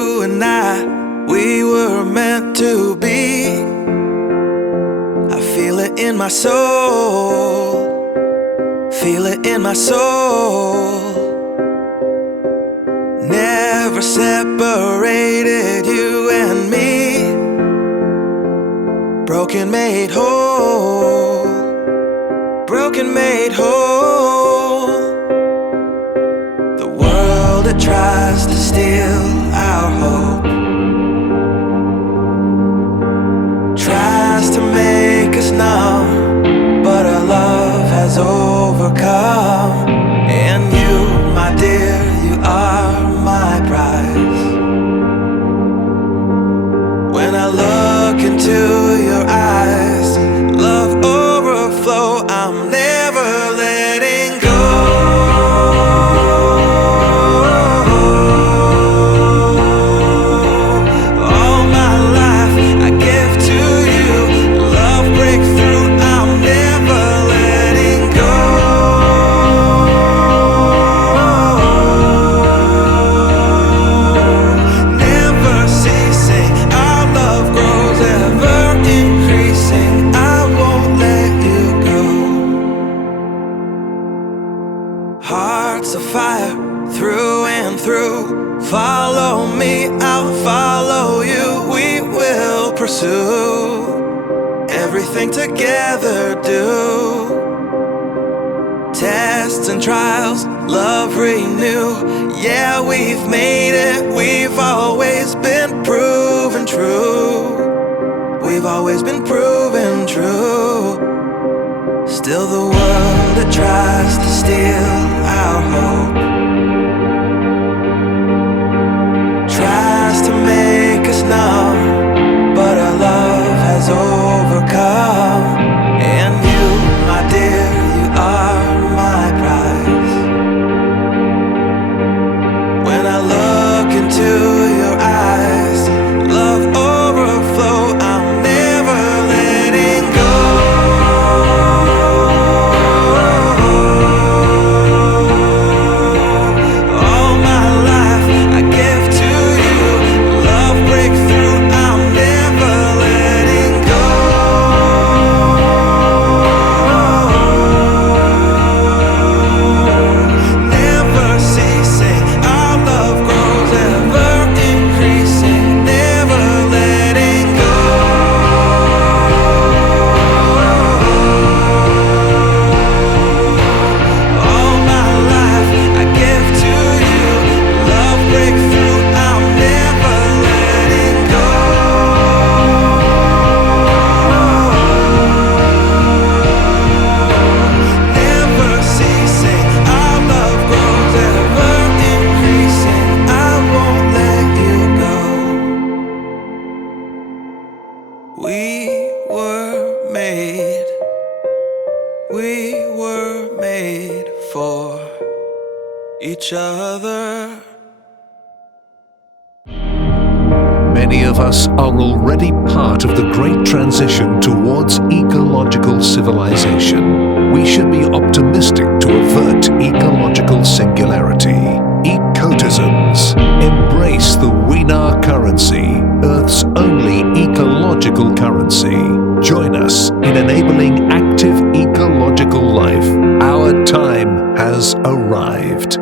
You and I, we were meant to be. I feel it in my soul, feel it in my soul. Never separated, you and me. Broken made whole, broken made whole. The world that tries to steal our hope tries to make us numb, but our love has overcome. And you, my dear, you are my prize. When I look into your eyes, love overflow, I'm never letting go. All my life I give to you, love breakthrough, I'm never letting go. Never ceasing, our love grows ever increasing, I won't let you go. Hearts of fire through and through, follow me, I'll follow you. We will pursue everything together, do tests and trials, love renew. Yeah, we've made it, we've always been proven true. We've always been proven true. Still the world that tries to steal our hope tries to make us numb, but our love has overcome. And you, my dear, you are my prize. When I look into your eyes, love overflow, I'm never letting go. All my life I give to you, love breakthrough, I'm never letting go. Never ceasing, our love grows ever increasing, never letting go. All my life I give to you, love breakthrough, I'm never letting go. Never ceasing, our love grows ever increasing, I won't let you go. We were made for each other. Many of us are already part of the great transition towards ecological civilization. We should be optimistic to avert ecological singularity. Ecotizenship. Embrace the WENATR currency, Earth's only ecological currency. Join us in enabling active ecological life. Our time has arrived.